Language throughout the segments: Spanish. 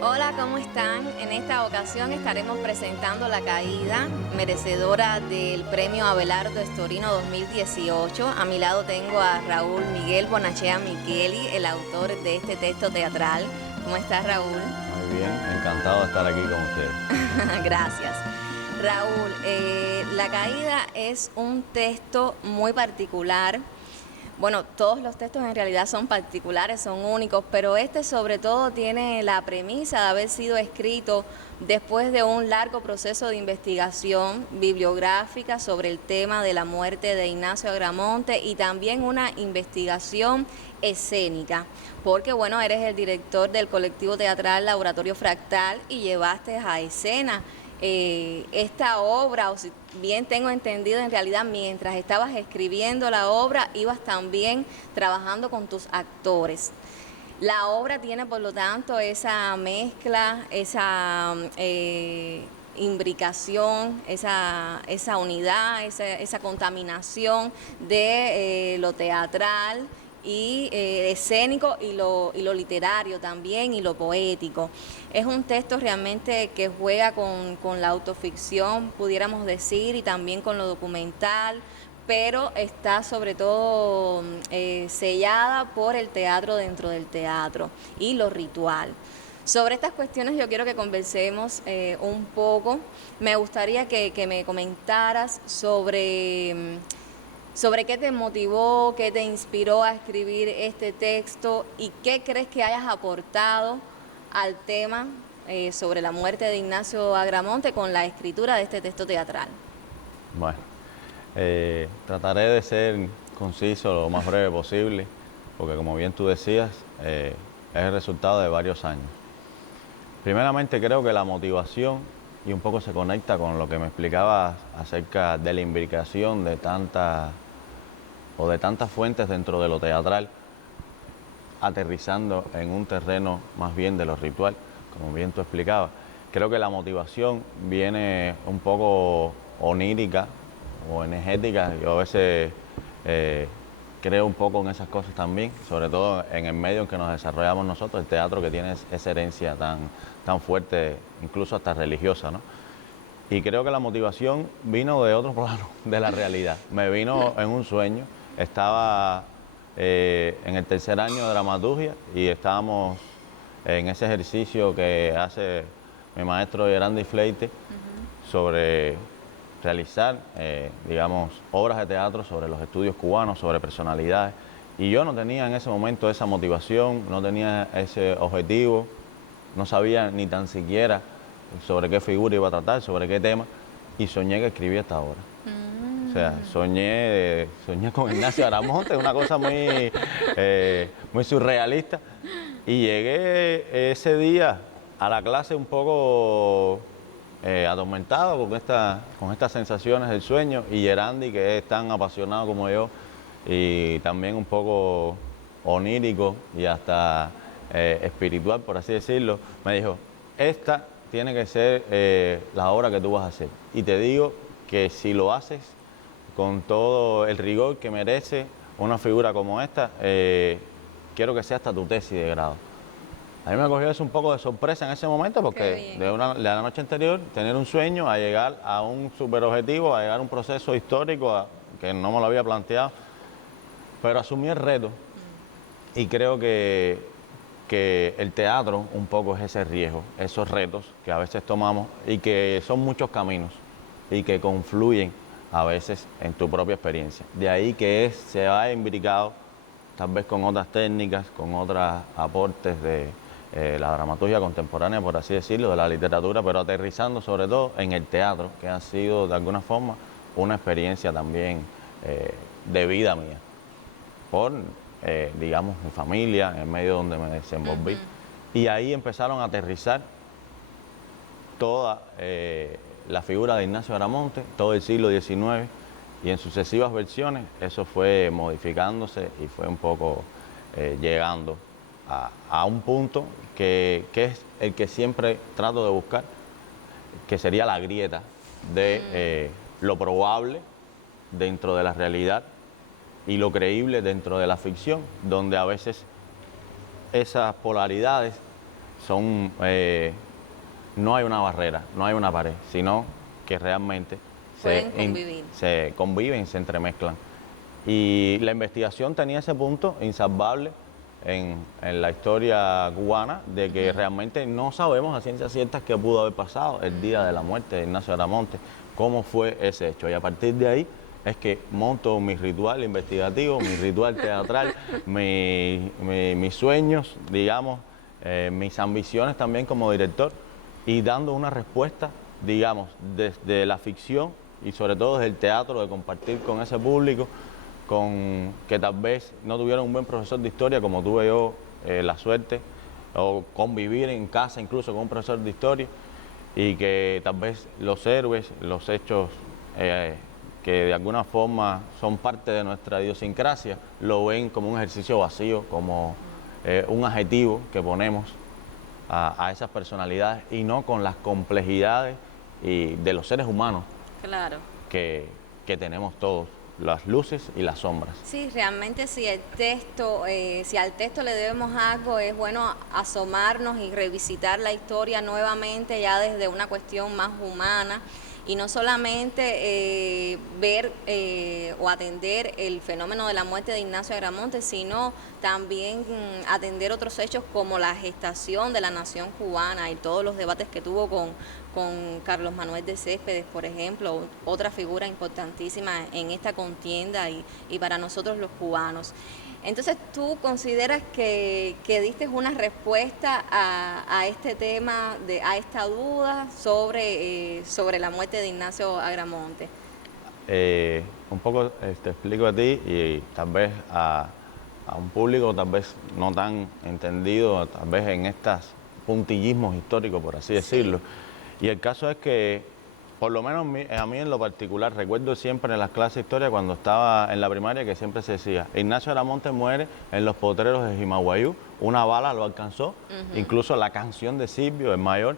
Hola, ¿cómo están? En esta ocasión estaremos presentando La Caída, merecedora del Premio Abelardo Estorino 2018. A mi lado tengo a Raúl Miguel Bonachea Micheli, el autor de este texto teatral. ¿Cómo estás, Raúl? Muy bien, encantado de estar aquí con ustedes. Gracias. Raúl, La Caída es un texto muy particular. Bueno, todos los textos en realidad son particulares, son únicos, pero este sobre todo tiene la premisa de haber sido escrito después de un largo proceso de investigación bibliográfica sobre el tema de la muerte de Ignacio Agramonte y también una investigación escénica, porque bueno, eres el director del colectivo teatral Laboratorio Fractal y llevaste a escena esta obra, o si bien tengo entendido, en realidad mientras estabas escribiendo la obra, ibas también trabajando con tus actores. La obra tiene, por lo tanto, esa mezcla, esa imbricación, esa unidad, esa contaminación de lo teatral y escénico y lo literario también y lo poético. Es un texto realmente que juega con la autoficción, pudiéramos decir, y también con lo documental, pero está sobre todo sellada por el teatro dentro del teatro y lo ritual. Sobre estas cuestiones yo quiero que conversemos un poco. Me gustaría que me comentaras sobre qué te motivó, qué te inspiró a escribir este texto y qué crees que hayas aportado al tema sobre la muerte de Ignacio Agramonte con la escritura de este texto teatral. Bueno, trataré de ser conciso lo más breve posible, porque como bien tú decías, es el resultado de varios años. Primeramente creo que la motivación, y un poco se conecta con lo que me explicabas acerca de la imbricación de tantas fuentes dentro de lo teatral, aterrizando en un terreno más bien de lo ritual, como bien tú explicabas. Creo que la motivación viene un poco onírica o energética. Yo a veces creo un poco en esas cosas también, sobre todo en el medio en que nos desarrollamos nosotros, el teatro, que tiene esa herencia tan fuerte, incluso hasta religiosa, ¿no? Y creo que la motivación vino de otro plano, de la realidad. Me vino en un sueño. Estaba en el tercer año de dramaturgia y estábamos en ese ejercicio que hace mi maestro Gerandi Fleite sobre realizar, digamos, obras de teatro sobre los estudios cubanos, sobre personalidades. Y yo no tenía en ese momento esa motivación, no tenía ese objetivo, no sabía ni tan siquiera sobre qué figura iba a tratar, sobre qué tema, y soñé que escribía esta obra. O sea, soñé con Ignacio Agramonte, una cosa muy surrealista. Y llegué ese día a la clase un poco atormentado con estas sensaciones del sueño, y Gerandi, que es tan apasionado como yo, y también un poco onírico y hasta espiritual, por así decirlo, me dijo: esta tiene que ser la obra que tú vas a hacer. Y te digo que si lo haces con todo el rigor que merece una figura como esta, quiero que sea hasta tu tesis de grado. A mí me cogió eso un poco de sorpresa en ese momento, porque de la noche anterior, tener un sueño, a llegar a un superobjetivo, a llegar a un proceso histórico que no me lo había planteado, pero asumí el reto. Y creo que el teatro un poco es ese riesgo, esos retos que a veces tomamos y que son muchos caminos y que confluyen a veces en tu propia experiencia. De ahí que se ha imbricado tal vez con otras técnicas, con otros aportes de la dramaturgia contemporánea, por así decirlo, de la literatura, pero aterrizando sobre todo en el teatro, que ha sido de alguna forma una experiencia también de vida mía, por, digamos, mi familia, en el medio donde me desenvolví. Y ahí empezaron a aterrizar toda la figura de Ignacio Agramonte, todo el siglo XIX, y en sucesivas versiones eso fue modificándose y fue un poco llegando a un punto que es el que siempre trato de buscar, que sería la grieta de lo probable dentro de la realidad y lo creíble dentro de la ficción, donde a veces esas polaridades son, no hay una barrera, no hay una pared, sino que realmente pueden convivir. se conviven, se entremezclan. Y la investigación tenía ese punto insalvable en la historia cubana, de que realmente no sabemos a ciencia cierta qué pudo haber pasado el día de la muerte de Ignacio Agramonte, cómo fue ese hecho. Y a partir de ahí es que monto mi ritual investigativo, mi ritual teatral, mis sueños, digamos, mis ambiciones también como director, y dando una respuesta, digamos, desde la ficción y sobre todo desde el teatro, de compartir con ese público, con que tal vez no tuvieron un buen profesor de historia como tuve yo la suerte, o convivir en casa incluso con un profesor de historia, y que tal vez los héroes, los hechos que de alguna forma son parte de nuestra idiosincrasia, lo ven como un ejercicio vacío, como un adjetivo que ponemos a esas personalidades, y no con las complejidades de los seres humanos Claro. que tenemos todos, las luces y las sombras. Sí, realmente si el texto, si al texto le debemos algo, es bueno asomarnos y revisitar la historia nuevamente ya desde una cuestión más humana, y no solamente ver o atender el fenómeno de la muerte de Ignacio Agramonte, sino también atender otros hechos como la gestación de la nación cubana y todos los debates que tuvo con Carlos Manuel de Céspedes, por ejemplo, otra figura importantísima en esta contienda y para nosotros los cubanos. Entonces, ¿tú consideras que diste una respuesta a este tema, a esta duda sobre la muerte de Ignacio Agramonte? Un poco te explico a ti y tal vez a un público tal vez no tan entendido, tal vez en estos puntillismos históricos, por así decirlo. Y el caso es que, por lo menos a mí en lo particular, recuerdo siempre en las clases de historia, cuando estaba en la primaria, que siempre se decía: Ignacio Agramonte muere en los potreros de Jimaguayú, una bala lo alcanzó. Incluso la canción de Silvio, el mayor,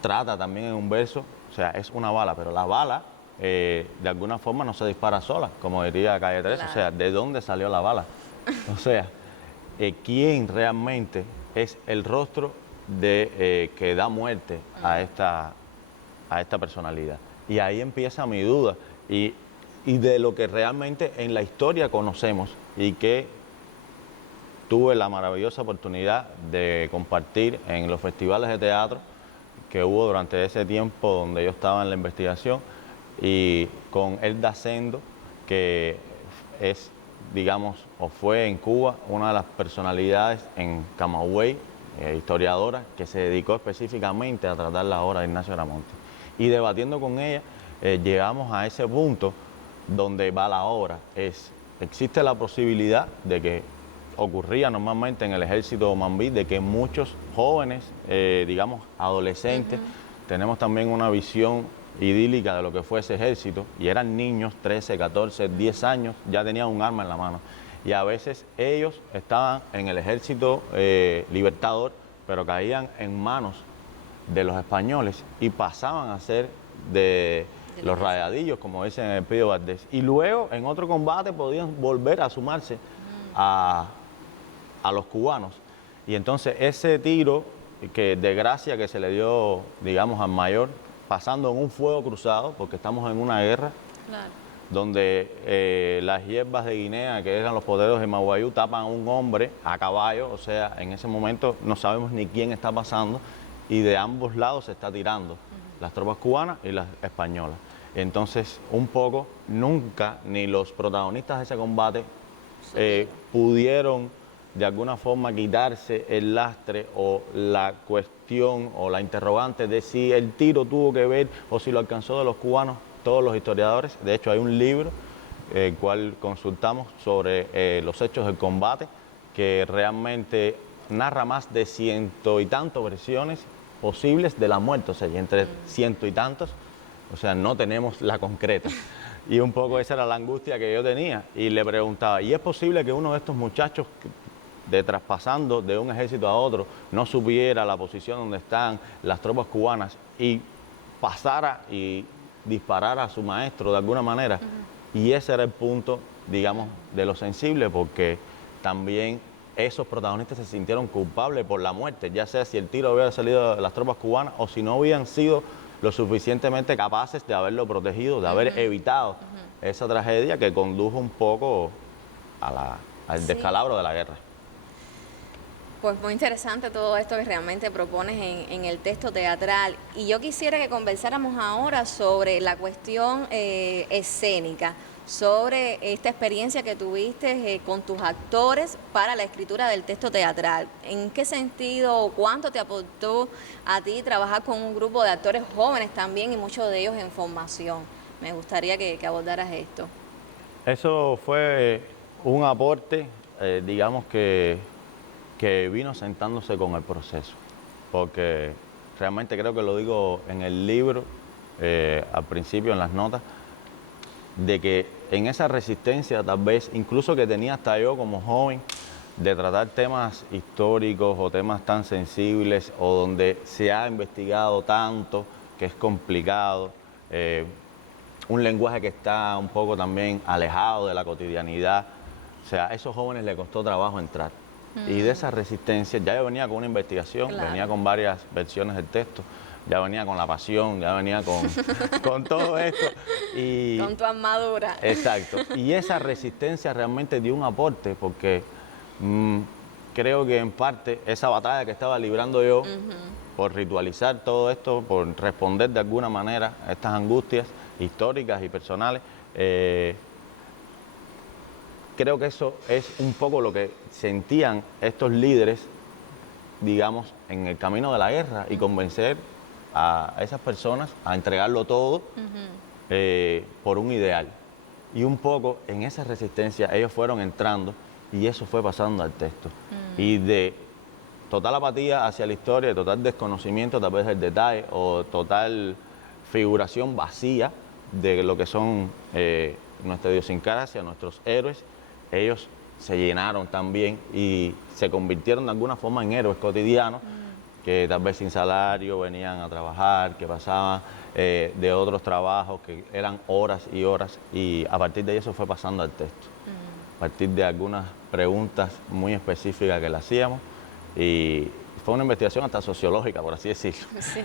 trata también en un verso, o sea, es una bala, pero la bala de alguna forma no se dispara sola, como diría Calle 13, Claro. o sea, ¿de dónde salió la bala? O sea, ¿quién realmente es el rostro de que da muerte a esta personalidad? Y ahí empieza mi duda, y de lo que realmente en la historia conocemos, y que tuve la maravillosa oportunidad de compartir en los festivales de teatro que hubo durante ese tiempo donde yo estaba en la investigación, y con Elda Sendo, que es, digamos, o fue en Cuba una de las personalidades en Camagüey, historiadora, que se dedicó específicamente a tratar la obra de Ignacio Agramonte. Y debatiendo con ella, llegamos a ese punto donde va la obra. Existe la posibilidad de que ocurría normalmente en el ejército mambí, de que muchos jóvenes, digamos, adolescentes, tenemos también una visión idílica de lo que fue ese ejército, y eran niños, 13, 14, 10 años, ya tenían un arma en la mano. Y a veces ellos estaban en el ejército libertador, pero caían en manos de los españoles y pasaban a ser de los rayadillos, como dicen en el Pío Valdés. Y luego, en otro combate, podían volver a sumarse a los cubanos. Y entonces ese tiro de gracia que se le dio, digamos, al mayor, pasando en un fuego cruzado, porque estamos en una guerra, Claro. donde las hierbas de Guinea, que eran los poderes de Maguayú, tapan a un hombre a caballo, o sea, en ese momento no sabemos ni quién está pasando, y de ambos lados se está tirando, las tropas cubanas y las españolas. Entonces, un poco, nunca, ni los protagonistas de ese combate pudieron de alguna forma quitarse el lastre o la cuestión o la interrogante de si el tiro tuvo que ver o si lo alcanzó de los cubanos. Todos los historiadores, de hecho hay un libro el cual consultamos sobre los hechos del combate, que realmente narra más de 100 y tantas versiones posibles de la muerte, o sea, y entre 100 y tantos, o sea, no tenemos la concreta. Y un poco esa era la angustia que yo tenía, y le preguntaba, ¿y es posible que uno de estos muchachos traspasando de un ejército a otro no supiera la posición donde están las tropas cubanas y pasara y disparara a su maestro de alguna manera? Y ese era el punto digamos, de lo sensible, porque también esos protagonistas se sintieron culpables por la muerte, ya sea si el tiro había salido de las tropas cubanas o si no habían sido lo suficientemente capaces de haberlo protegido, de haber evitado esa tragedia que condujo un poco al Sí. descalabro de la guerra. Pues muy interesante todo esto que realmente propones en el texto teatral. Y yo quisiera que conversáramos ahora sobre la cuestión escénica, sobre esta experiencia que tuviste con tus actores para la escritura del texto teatral. ¿En qué sentido, cuánto te aportó a ti trabajar con un grupo de actores jóvenes también y muchos de ellos en formación? Me gustaría que abordaras esto. Eso fue un aporte, digamos que vino sentándose con el proceso, porque realmente creo que lo digo en el libro, al principio en las notas, de que en esa resistencia tal vez, incluso que tenía hasta yo como joven, de tratar temas históricos o temas tan sensibles o donde se ha investigado tanto, que es complicado, un lenguaje que está un poco también alejado de la cotidianidad. O sea, a esos jóvenes les costó trabajo entrar. Y de esa resistencia, ya yo venía con una investigación, Claro. venía con varias versiones del texto, ya venía con la pasión, ya venía con todo esto. Y, Con tu armadura. exacto. Y esa resistencia realmente dio un aporte, porque creo que en parte esa batalla que estaba librando yo por ritualizar todo esto, por responder de alguna manera a estas angustias históricas y personales, creo que eso es un poco lo que sentían estos líderes, digamos, en el camino de la guerra y convencer a esas personas a entregarlo todo por un ideal. Y un poco en esa resistencia ellos fueron entrando y eso fue pasando al texto. Y de total apatía hacia la historia, de total desconocimiento tal vez del detalle o total figuración vacía de lo que son nuestra idiosincrasia, nuestros héroes, ellos se llenaron también y se convirtieron de alguna forma en héroes cotidianos que tal vez sin salario venían a trabajar, que pasaban de otros trabajos que eran horas y a partir de eso fue pasando al texto. A partir de algunas preguntas muy específicas que le hacíamos y fue una investigación hasta sociológica, por así decirlo. Sí.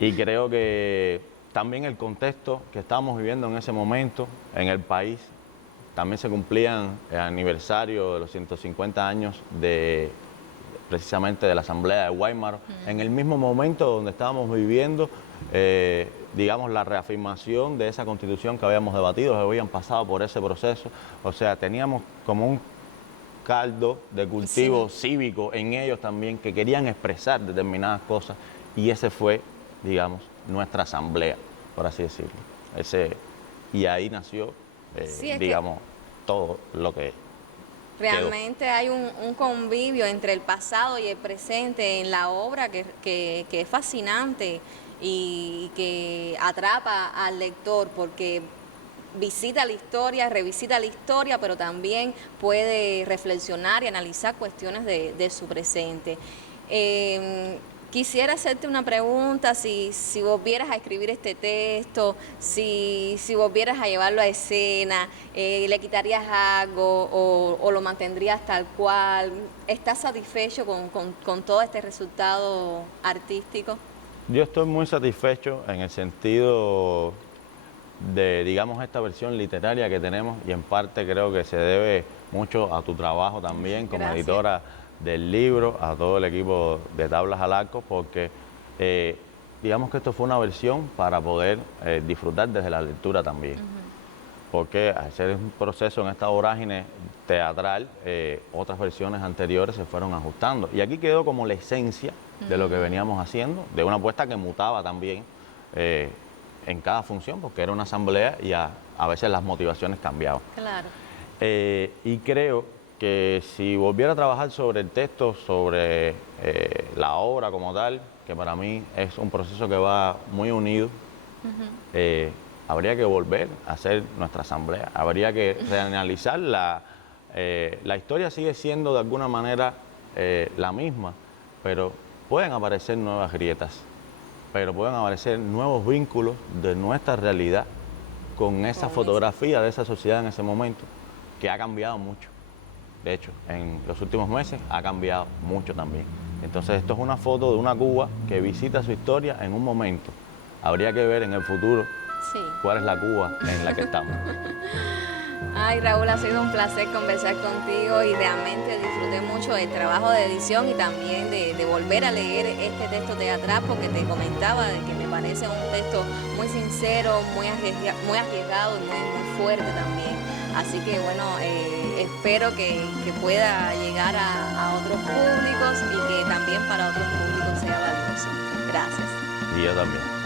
Y creo que también el contexto que estábamos viviendo en ese momento en el país, también se cumplían el aniversario de los 150 años precisamente de la Asamblea de Weimar, en el mismo momento donde estábamos viviendo, digamos, la reafirmación de esa constitución que habíamos debatido, que habían pasado por ese proceso. O sea, teníamos como un caldo de cultivo cívico en ellos también, que querían expresar determinadas cosas, y ese fue, digamos, nuestra asamblea, por así decirlo. Y ahí nació, digamos, todo lo que realmente hay un convivio entre el pasado y el presente en la obra que es fascinante y que atrapa al lector porque visita la historia, revisita la historia, pero también puede reflexionar y analizar cuestiones de su presente. Quisiera hacerte una pregunta, si volvieras a escribir este texto, si volvieras a llevarlo a escena, ¿le quitarías algo o lo mantendrías tal cual? ¿Estás satisfecho con todo este resultado artístico? Yo estoy muy satisfecho en el sentido de, digamos, esta versión literaria que tenemos y en parte creo que se debe mucho a tu trabajo también como Gracias. editora del libro, a todo el equipo de Tablas al Arco, porque digamos que esto fue una versión para poder disfrutar desde la lectura también. Porque al ser un proceso en esta vorágine teatral, otras versiones anteriores se fueron ajustando. Y aquí quedó como la esencia de lo que veníamos haciendo, de una apuesta que mutaba también en cada función, porque era una asamblea y a veces las motivaciones cambiaban. Claro. Y creo que si volviera a trabajar sobre el texto, sobre la obra como tal, que para mí es un proceso que va muy unido, habría que volver a hacer nuestra asamblea, habría que reanalizar la historia sigue siendo de alguna manera la misma, pero pueden aparecer nuevas grietas, pero pueden aparecer nuevos vínculos de nuestra realidad con esa fotografía de esa sociedad en ese momento, que ha cambiado mucho. De hecho, en los últimos meses ha cambiado mucho también. Entonces esto es una foto de una Cuba que visita su historia en un momento. Habría que ver en el futuro Sí. cuál es la Cuba en la que estamos. Ay, Raúl, ha sido un placer conversar contigo y realmente disfruté mucho del trabajo de edición y también de volver a leer este texto teatral, porque te comentaba de que me parece un texto muy sincero, muy arriesgado y muy fuerte también. Así que bueno, espero que pueda llegar a otros públicos y que también para otros públicos sea valioso. Gracias. Y yo también.